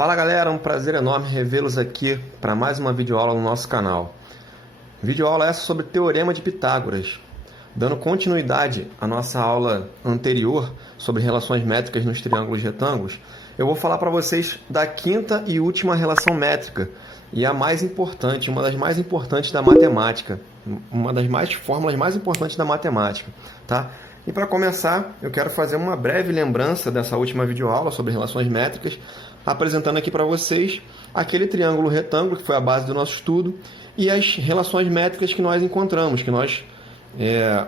Fala galera, um prazer enorme revê-los aqui para mais uma videoaula no nosso canal. Videoaula essa sobre Teorema de Pitágoras. Dando continuidade à nossa aula anterior sobre relações métricas nos triângulos retângulos, eu vou falar para vocês da quinta e última relação métrica, e a mais importante, uma das mais importantes da matemática, uma das fórmulas mais importantes da matemática, tá? E para começar, eu quero fazer uma breve lembrança dessa última videoaula sobre relações métricas, apresentando aqui para vocês aquele triângulo retângulo que foi a base do nosso estudo e as relações métricas que nós encontramos, que nós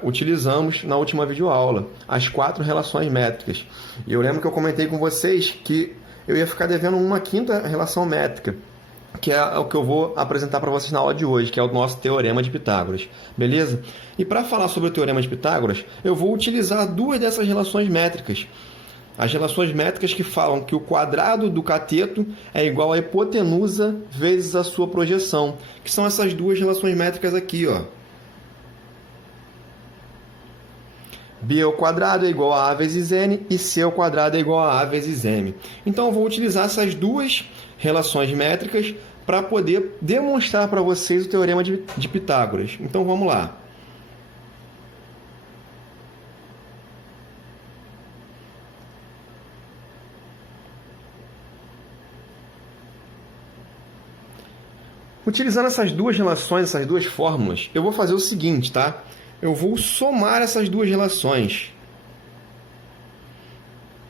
utilizamos na última videoaula, as 4 relações métricas. E eu lembro que eu comentei com vocês que eu ia ficar devendo uma quinta relação métrica, que é o que eu vou apresentar para vocês na aula de hoje, que é o nosso Teorema de Pitágoras, beleza? E para falar sobre o Teorema de Pitágoras, eu vou utilizar duas dessas relações métricas. As relações métricas que falam que o quadrado do cateto é igual à hipotenusa vezes a sua projeção, que são essas duas relações métricas aqui, ó. B ao quadrado é igual a A vezes N e C ao quadrado é igual a A vezes M. Então, eu vou utilizar essas duas relações métricas para poder demonstrar para vocês o Teorema de Pitágoras. Então, vamos lá. Utilizando essas duas relações, essas duas fórmulas, eu vou fazer o seguinte, tá? Eu vou somar essas duas relações.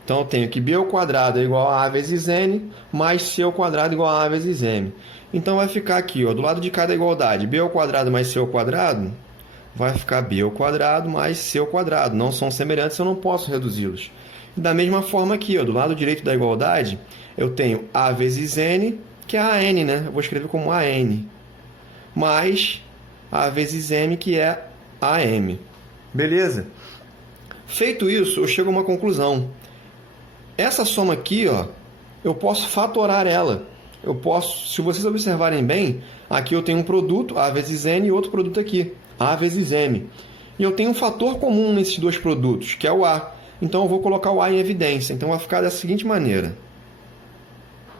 Então, eu tenho que B ao quadrado é igual a A vezes N, mais C ao quadrado igual a A vezes M. Então, vai ficar aqui, ó, do lado de cada igualdade, B ao quadrado mais C ao quadrado, vai ficar B ao quadrado mais C ao quadrado. Não são semelhantes, eu não posso reduzi-los. Da mesma forma aqui, ó, do lado direito da igualdade, eu tenho A vezes N, que é AN, né? Eu vou escrever como AN, mais A vezes M, que é AM. Beleza? Feito isso, eu chego a uma conclusão. Essa soma aqui, ó, eu posso fatorar ela. Eu posso, se vocês observarem bem, aqui eu tenho um produto, A vezes N, e outro produto aqui, A vezes M. E eu tenho um fator comum nesses dois produtos, que é o A. Então, eu vou colocar o A em evidência. Então, vai ficar da seguinte maneira.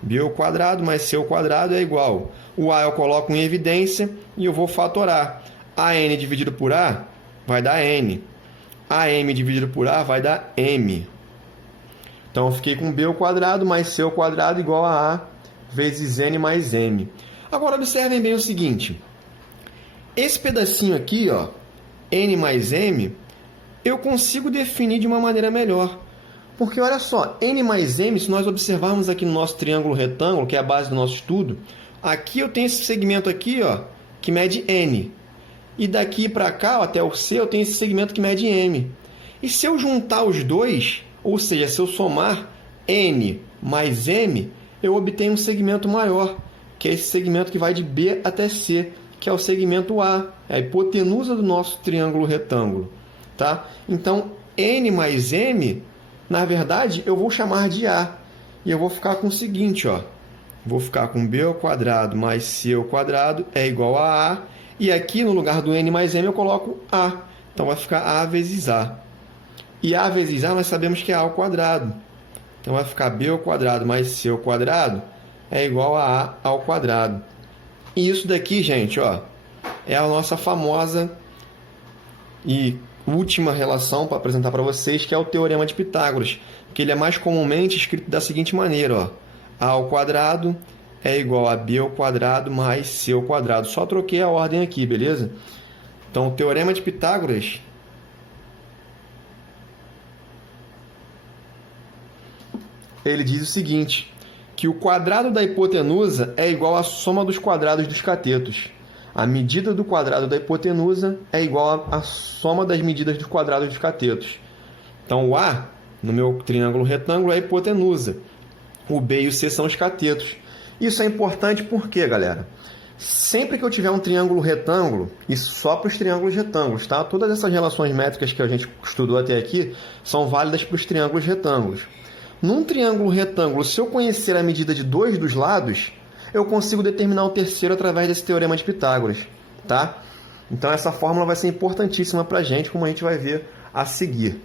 B ao quadrado mais C ao quadrado é igual. O A eu coloco em evidência e eu vou fatorar. AN dividido por A vai dar N. AM dividido por A vai dar M. Então, eu fiquei com B ao quadrado mais C ao quadrado igual a A vezes N mais M. Agora, observem bem o seguinte. Esse pedacinho aqui, ó, N mais M, eu consigo definir de uma maneira melhor. Porque, olha só, N mais M, se nós observarmos aqui no nosso triângulo retângulo, que é a base do nosso estudo, aqui eu tenho esse segmento aqui, ó, que mede N. E daqui para cá, ó, até o C, eu tenho esse segmento que mede M. E se eu juntar os dois, ou seja, se eu somar N mais M, eu obtenho um segmento maior, que é esse segmento que vai de B até C, que é o segmento A, é a hipotenusa do nosso triângulo retângulo. Tá? Então, N mais M, na verdade, eu vou chamar de A. E eu vou ficar com o seguinte, ó. Vou ficar com B ao quadrado mais C ao quadrado é igual a A. E aqui, no lugar do N mais M, eu coloco A. Então, vai ficar A vezes A. E A vezes A, nós sabemos que é A ao quadrado. Então, vai ficar B ao quadrado mais C ao quadrado é igual a A ao quadrado. E isso daqui, gente, ó, é a nossa famosa e última relação para apresentar para vocês, que é o Teorema de Pitágoras, que ele é mais comumente escrito da seguinte maneira, ó. A ao quadrado é igual a B ao quadrado mais C ao quadrado. Só troquei a ordem aqui, beleza? Então, o Teorema de Pitágoras ele diz o seguinte, que o quadrado da hipotenusa é igual à soma dos quadrados dos catetos. A medida do quadrado da hipotenusa é igual à soma das medidas dos quadrados dos catetos. Então, o A, no meu triângulo retângulo, é a hipotenusa. O B e o C são os catetos. Isso é importante porque, galera, sempre que eu tiver um triângulo retângulo, e só para os triângulos retângulos, tá? Todas essas relações métricas que a gente estudou até aqui são válidas para os triângulos retângulos. Num triângulo retângulo, se eu conhecer a medida de 2 dos lados, eu consigo determinar o terceiro através desse Teorema de Pitágoras, tá? Então, essa fórmula vai ser importantíssima para a gente, como a gente vai ver a seguir.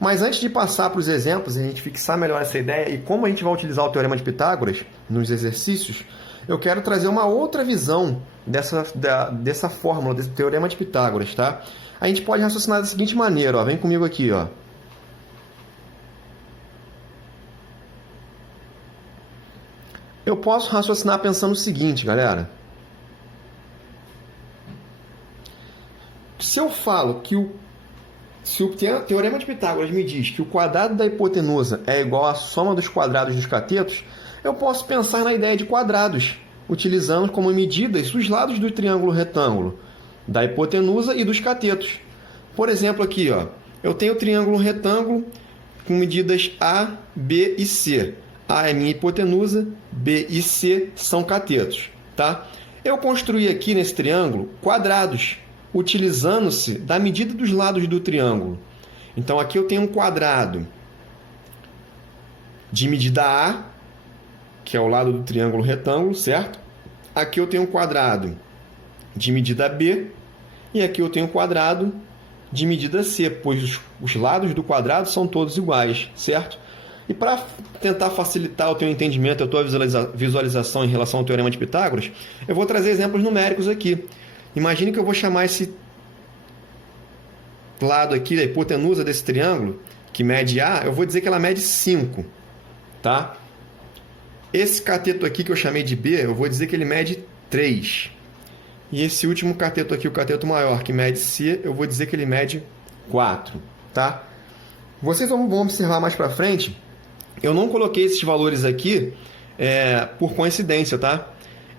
Mas antes de passar para os exemplos e a gente fixar melhor essa ideia e como a gente vai utilizar o Teorema de Pitágoras, nos exercícios, eu quero trazer uma outra visão dessa fórmula, desse teorema de Pitágoras, tá? A gente pode raciocinar da seguinte maneira, ó, vem comigo aqui, ó. Eu posso raciocinar pensando o seguinte, galera. Se eu falo que se o teorema de Pitágoras me diz que o quadrado da hipotenusa é igual à soma dos quadrados dos catetos, eu posso pensar na ideia de quadrados, utilizando como medidas os lados do triângulo retângulo, da hipotenusa e dos catetos. Por exemplo, aqui, ó, eu tenho o triângulo retângulo com medidas A, B e C. A é minha hipotenusa, B e C são catetos, tá? Eu construí aqui nesse triângulo quadrados, utilizando-se da medida dos lados do triângulo. Então, aqui eu tenho um quadrado de medida A, que é o lado do triângulo retângulo, certo? Aqui eu tenho um quadrado de medida B e aqui eu tenho um quadrado de medida C, pois os lados do quadrado são todos iguais, certo? E para tentar facilitar o teu entendimento, a tua visualização em relação ao teorema de Pitágoras, eu vou trazer exemplos numéricos aqui. Imagine que eu vou chamar esse lado aqui, a hipotenusa desse triângulo, que mede A, eu vou dizer que ela mede 5, tá? Esse cateto aqui que eu chamei de B, eu vou dizer que ele mede 3. E esse último cateto aqui, o cateto maior, que mede C, eu vou dizer que ele mede 4, tá? Vocês vão observar mais para frente, eu não coloquei esses valores aqui por coincidência, tá?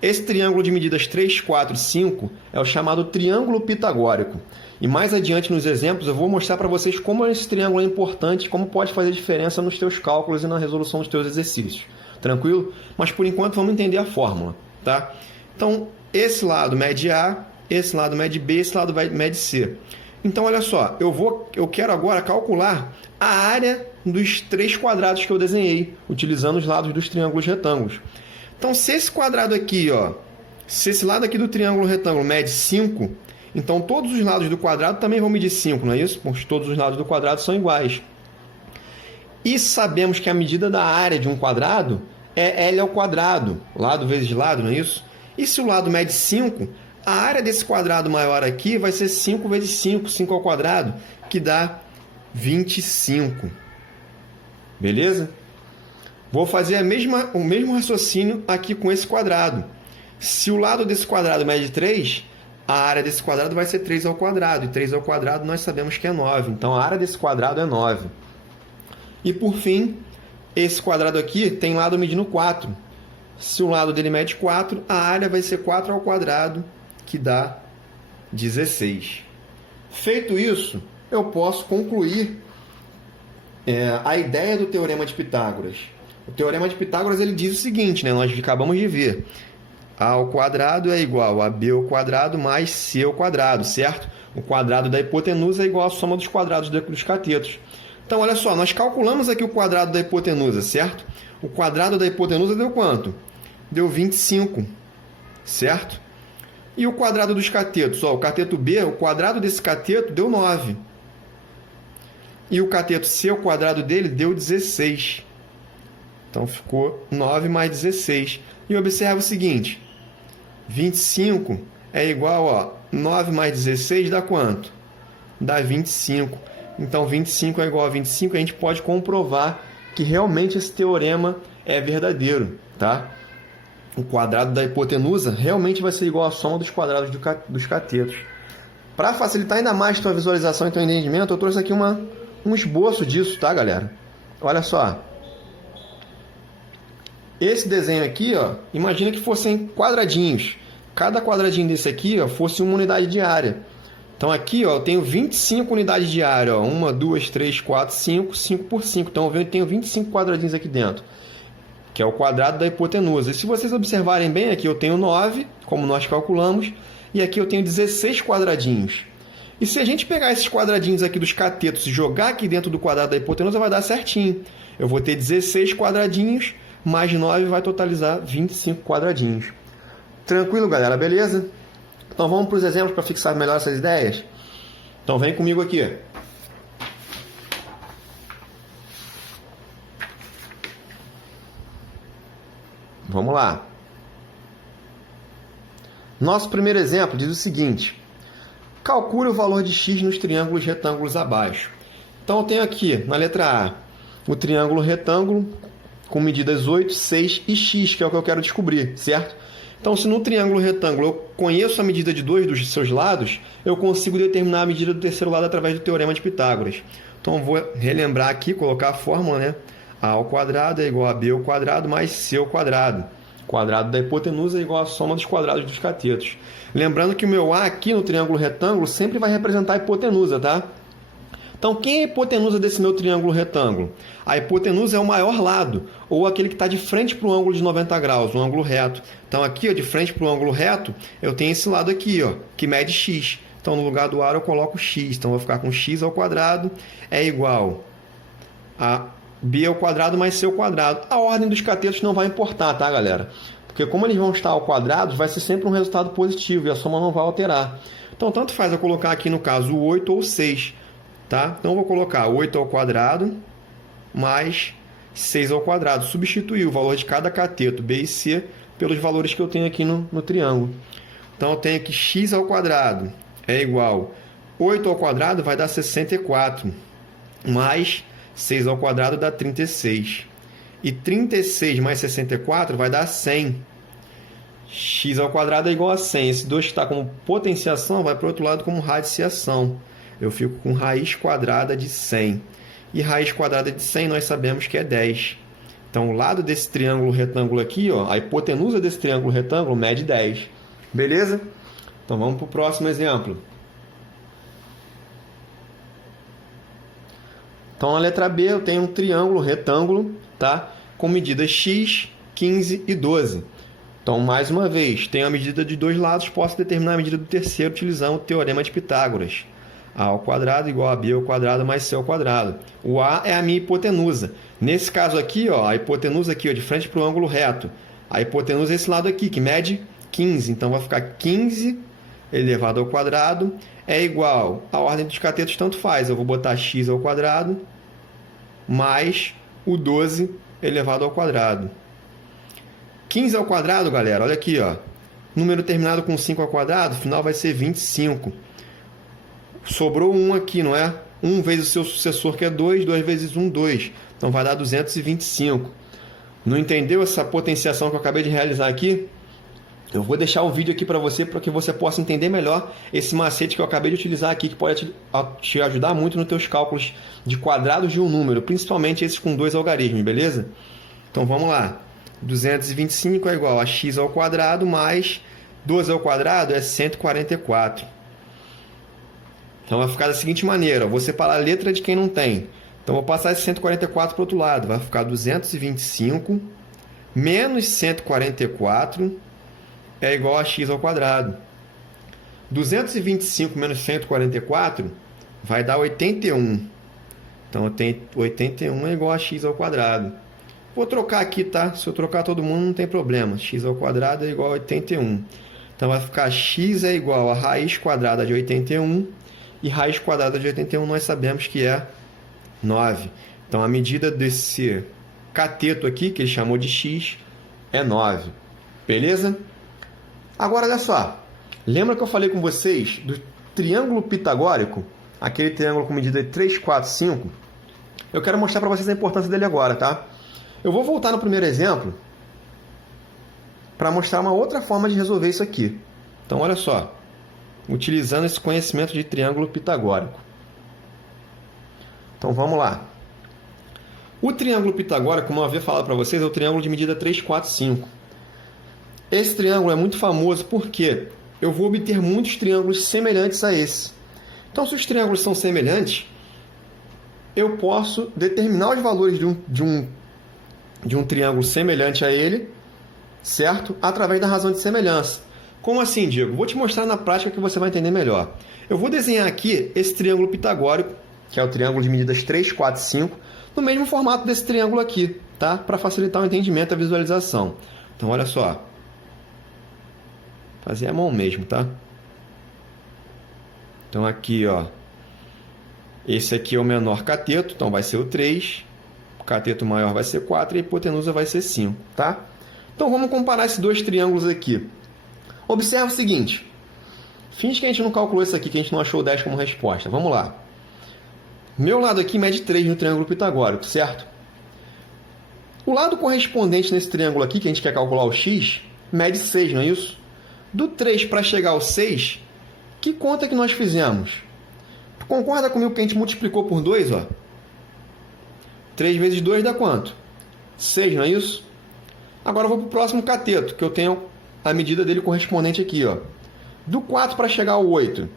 Esse triângulo de medidas 3, 4 e 5 é o chamado triângulo pitagórico. E mais adiante nos exemplos eu vou mostrar para vocês como esse triângulo é importante, como pode fazer diferença nos teus cálculos e na resolução dos teus exercícios. Tranquilo? Mas por enquanto vamos entender a fórmula, tá? Então, esse lado mede A, esse lado mede B, esse lado mede C. Então, olha só, eu quero agora calcular a área dos 3 quadrados que eu desenhei, utilizando os lados dos triângulos retângulos. Então, se esse quadrado aqui, ó, se esse lado aqui do triângulo retângulo mede 5, então todos os lados do quadrado também vão medir 5, não é isso? Porque todos os lados do quadrado são iguais. E sabemos que a medida da área de um quadrado é L ao quadrado, lado vezes lado, não é isso? E se o lado mede 5, a área desse quadrado maior aqui vai ser 5 vezes 5, 5 ao quadrado, que dá 25. Beleza? Vou fazer o mesmo raciocínio aqui com esse quadrado. Se o lado desse quadrado mede 3, a área desse quadrado vai ser 3 ao quadrado. E 3 ao quadrado nós sabemos que é 9. Então, a área desse quadrado é 9. E, por fim, esse quadrado aqui tem lado medindo 4. Se o lado dele mede 4, a área vai ser 4 ao quadrado, que dá 16. Feito isso, eu posso concluir a ideia do teorema de Pitágoras. O teorema de Pitágoras ele diz o seguinte, né? Nós acabamos de ver. A ao quadrado é igual a B ao quadrado mais C ao quadrado, certo? O quadrado da hipotenusa é igual à soma dos quadrados dos catetos. Então, olha só, nós calculamos aqui o quadrado da hipotenusa, certo? O quadrado da hipotenusa deu quanto? Deu 25, certo? E o quadrado dos catetos? Ó, o cateto B, o quadrado desse cateto deu 9. E o cateto C, o quadrado dele, deu 16. Então, ficou 9 mais 16. E observa o seguinte, 25 é igual a 9 mais 16 dá quanto? Dá 25. Então, 25 é igual a 25, a gente pode comprovar que realmente esse teorema é verdadeiro, tá? O quadrado da hipotenusa realmente vai ser igual à soma dos quadrados dos catetos. Para facilitar ainda mais a tua visualização e teu entendimento, eu trouxe aqui um esboço disso, tá, galera? Olha só. Esse desenho aqui, ó, imagina que fossem quadradinhos. Cada quadradinho desse aqui, ó, fosse uma unidade de área. Então, aqui, ó, eu tenho 25 unidades de área. Ó, 1, 2, 3, 4, 5, 5 por 5. Então, eu tenho 25 quadradinhos aqui dentro, que é o quadrado da hipotenusa. E se vocês observarem bem, aqui eu tenho 9, como nós calculamos, e aqui eu tenho 16 quadradinhos. E se a gente pegar esses quadradinhos aqui dos catetos e jogar aqui dentro do quadrado da hipotenusa, vai dar certinho. Eu vou ter 16 quadradinhos, mais 9 vai totalizar 25 quadradinhos. Tranquilo, galera? Beleza? Então vamos para os exemplos para fixar melhor essas ideias? Então vem comigo aqui. Vamos lá. Nosso primeiro exemplo diz o seguinte: calcule o valor de x nos triângulos retângulos abaixo. Então, eu tenho aqui, na letra A, o triângulo retângulo com medidas 8, 6 e x, que é o que eu quero descobrir, certo? Então, se no triângulo retângulo eu conheço a medida de dois dos seus lados, eu consigo determinar a medida do terceiro lado através do Teorema de Pitágoras. Então, eu vou relembrar aqui, colocar a fórmula, né? A ao quadrado é igual a b ao quadrado mais c ao quadrado. O quadrado da hipotenusa é igual à soma dos quadrados dos catetos. Lembrando que o meu A aqui no triângulo retângulo sempre vai representar a hipotenusa, tá? Então, quem é a hipotenusa desse meu triângulo retângulo? A hipotenusa é o maior lado, ou aquele que está de frente para o ângulo de 90 graus, o ângulo reto. Então, aqui, ó, de frente para o ângulo reto, eu tenho esse lado aqui, ó, que mede x. Então, no lugar do ar, eu coloco x. Então, eu vou ficar com x ao quadrado é igual a b ao quadrado mais c ao quadrado. A ordem dos catetos não vai importar, tá, galera? Porque como eles vão estar ao quadrado, vai ser sempre um resultado positivo e a soma não vai alterar. Então, tanto faz eu colocar aqui, no caso, o 8 ou o 6. Tá? Então, eu vou colocar 8 ao quadrado mais 6 ao quadrado. Substituir o valor de cada cateto, B e C, pelos valores que eu tenho aqui no triângulo. Então, eu tenho que x ao quadrado é igual a 8 ao quadrado vai dar 64, mais 6 ao quadrado dá 36. E 36 mais 64 vai dar 100. X ao quadrado é igual a 100. Esse 2 que está como potenciação vai para o outro lado como radiciação. Eu fico com raiz quadrada de 100. E raiz quadrada de 100 nós sabemos que é 10. Então, o lado desse triângulo retângulo aqui, ó, a hipotenusa desse triângulo retângulo mede 10. Beleza? Então, vamos para o próximo exemplo. Então, na letra B, eu tenho um triângulo retângulo, tá? Com medidas x, 15 e 12. Então, mais uma vez, tenho a medida de dois lados, posso determinar a medida do terceiro utilizando o Teorema de Pitágoras. A ao quadrado igual a b ao quadrado mais c ao quadrado. O A é a minha hipotenusa. Nesse caso aqui, ó, a hipotenusa aqui, ó, de frente para o ângulo reto. A hipotenusa é esse lado aqui, que mede 15. Então, vai ficar 15 elevado ao quadrado é igual a ordem dos catetos, tanto faz. Eu vou botar x ao quadrado mais o 12 elevado ao quadrado. 15 ao quadrado, galera, olha aqui, ó. Número terminado com 5 ao quadrado, final vai ser 25. Sobrou 1 aqui, não é? 1 vezes o seu sucessor, que é 2, 2 vezes 1, 2. Então, vai dar 225. Não entendeu essa potenciação que eu acabei de realizar aqui? Eu vou deixar o vídeo aqui para você que você possa entender melhor esse macete que eu acabei de utilizar aqui, que pode te ajudar muito nos teus cálculos de quadrados de um número, principalmente esses com dois algarismos, beleza? Então, vamos lá. 225 é igual a x ao quadrado mais 12 ao quadrado é 144. Então, vai ficar da seguinte maneira. Vou separar a letra de quem não tem. Então, vou passar esse 144 para o outro lado. Vai ficar 225 menos 144 é igual a x ao quadrado. 225 menos 144 vai dar 81. Então, eu tenho 81 é igual a x ao quadrado. Vou trocar aqui, tá? Se eu trocar todo mundo, não tem problema. X ao quadrado é igual a 81. Então, vai ficar x é igual a raiz quadrada de 81. E raiz quadrada de 81 nós sabemos que é 9. Então, a medida desse cateto aqui, que ele chamou de x, é 9. Beleza? Agora, olha só. Lembra que eu falei com vocês do triângulo pitagórico? Aquele triângulo com medida de 3, 4, 5? Eu quero mostrar para vocês a importância dele agora, tá? Eu vou voltar no primeiro exemplo para mostrar uma outra forma de resolver isso aqui. Então, olha só. Utilizando esse conhecimento de triângulo pitagórico. Então, vamos lá. O triângulo pitagórico, como eu havia falado para vocês, é o triângulo de medida 3, 4, 5. Esse triângulo é muito famoso porque eu vou obter muitos triângulos semelhantes a esse. Então, se os triângulos são semelhantes, eu posso determinar os valores de um triângulo semelhante a ele, certo? Através da razão de semelhança. Como assim, Diego? Vou te mostrar na prática que você vai entender melhor. Eu vou desenhar aqui esse triângulo pitagórico, que é o triângulo de medidas 3, 4, 5, no mesmo formato desse triângulo aqui, tá? Para facilitar o entendimento e a visualização. Então, olha só. Fazer a mão mesmo, tá? Então, aqui, ó. Esse aqui é o menor cateto, então vai ser o 3. O cateto maior vai ser 4 e a hipotenusa vai ser 5, tá? Então vamos comparar esses dois triângulos aqui. Observa o seguinte. Finge que a gente não calculou isso aqui, que a gente não achou o 10 como resposta. Vamos lá. Meu lado aqui mede 3 no triângulo pitagórico, certo? O lado correspondente nesse triângulo aqui, que a gente quer calcular o x, mede 6, não é isso? Do 3 para chegar ao 6, que conta que nós fizemos? Tu concorda comigo que a gente multiplicou por 2, ó? 3 vezes 2 dá quanto? 6, não é isso? Agora eu vou para o próximo cateto, que eu tenho a medida dele correspondente aqui, ó. Do 4 para chegar ao 8.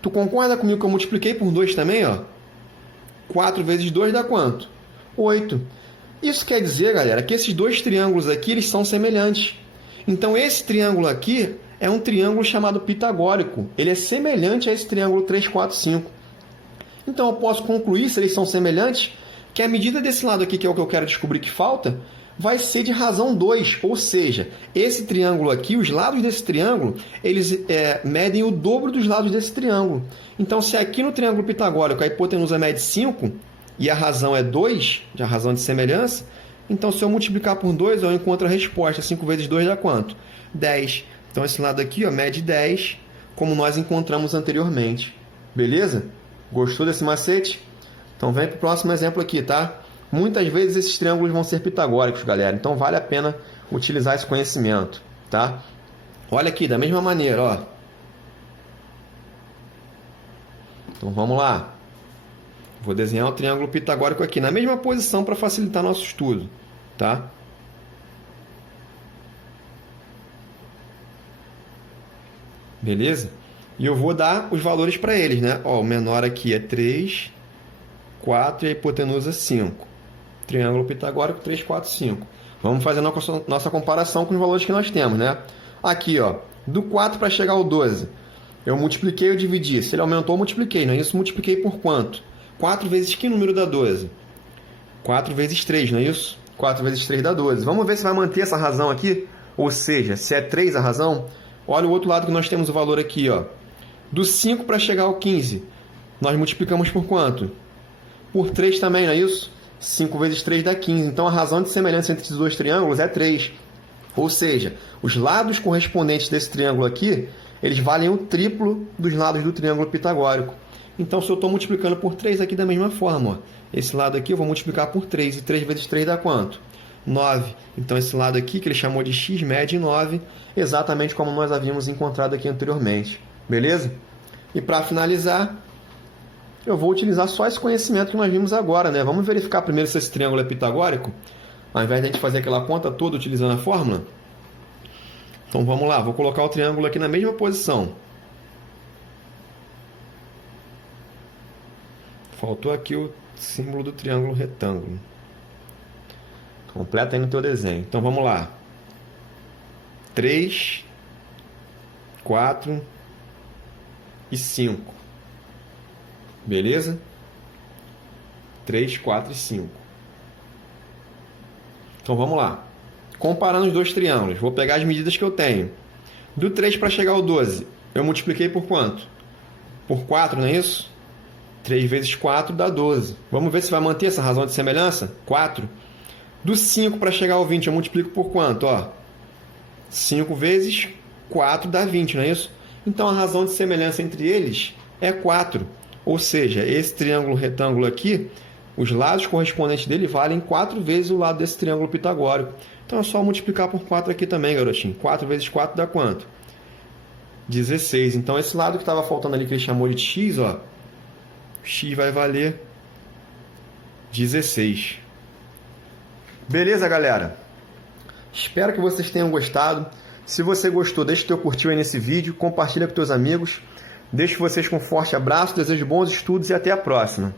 Tu concorda comigo que eu multipliquei por 2 também, ó? 4 vezes 2 dá quanto? 8. Isso quer dizer, galera, que esses dois triângulos aqui, eles são semelhantes. Então, esse triângulo aqui é um triângulo chamado pitagórico. Ele é semelhante a esse triângulo 3, 4, 5. Então, eu posso concluir, se eles são semelhantes, que a medida desse lado aqui, que é o que eu quero descobrir que falta, vai ser de razão 2. Ou seja, esse triângulo aqui, os lados desse triângulo, eles medem o dobro dos lados desse triângulo. Então, se aqui no triângulo pitagórico a hipotenusa mede 5 e a razão é 2, a razão de semelhança, então, se eu multiplicar por 2, eu encontro a resposta. 5 vezes 2 dá quanto? 10. Então, esse lado aqui, ó, mede 10, como nós encontramos anteriormente. Beleza? Gostou desse macete? Então, vem para o próximo exemplo aqui, tá? Muitas vezes esses triângulos vão ser pitagóricos, galera. Então, vale a pena utilizar esse conhecimento, tá? Olha aqui, da mesma maneira, ó. Então, vamos lá. Vou desenhar o triângulo pitagórico aqui, na mesma posição para facilitar nosso estudo, tá? Beleza? E eu vou dar os valores para eles, né? Ó, o menor aqui é 3, 4 e a hipotenusa 5. Triângulo pitagórico 3, 4, 5. Vamos fazer nossa comparação com os valores que nós temos, né? Aqui, ó, do 4 para chegar ao 12. Eu multipliquei ou dividi. Se ele aumentou, eu multipliquei, não é isso? Multipliquei por quanto? 4 vezes que número dá 12? 4 vezes 3, não é isso? 4 vezes 3 dá 12. Vamos ver se vai manter essa razão aqui. Ou seja, se é 3 a razão, olha o outro lado que nós temos o valor aqui, ó. Do 5 para chegar ao 15, nós multiplicamos por quanto? Por 3 também, não é isso? 5 vezes 3 dá 15. Então, a razão de semelhança entre esses dois triângulos é 3. Ou seja, os lados correspondentes desse triângulo aqui, eles valem o triplo dos lados do triângulo pitagórico. Então, se eu estou multiplicando por 3 aqui da mesma forma, ó, esse lado aqui eu vou multiplicar por 3. E 3 vezes 3 dá quanto? 9. Então, esse lado aqui, que ele chamou de x, mede 9, exatamente como nós havíamos encontrado aqui anteriormente. Beleza? E para finalizar, eu vou utilizar só esse conhecimento que nós vimos agora, né? Vamos verificar primeiro se esse triângulo é pitagórico, ao invés de a gente fazer aquela conta toda utilizando a fórmula. Então, vamos lá. Vou colocar o triângulo aqui na mesma posição. Faltou aqui o símbolo do triângulo retângulo. Completa aí no teu desenho. Então, vamos lá. 3, 4 e 5. Beleza? 3, 4 e 5. Então, vamos lá. Comparando os dois triângulos. Vou pegar as medidas que eu tenho. Do 3 para chegar ao 12, eu multipliquei por quanto? Por 4, não é isso? 3 vezes 4 dá 12. Vamos ver se vai manter essa razão de semelhança? 4. Do 5 para chegar ao 20, eu multiplico por quanto? Ó, 5 vezes 4 dá 20, não é isso? Então, a razão de semelhança entre eles é 4. Ou seja, esse triângulo retângulo aqui, os lados correspondentes dele valem 4 vezes o lado desse triângulo pitagórico. Então, é só multiplicar por 4 aqui também, garotinho. 4 vezes 4 dá quanto? 16. Então, esse lado que estava faltando ali, que ele chamou de x, ó, x vai valer 16. Beleza, galera? Espero que vocês tenham gostado. Se você gostou, deixa o teu curtir aí nesse vídeo, compartilha com teus amigos. Deixo vocês com um forte abraço, desejo bons estudos e até a próxima.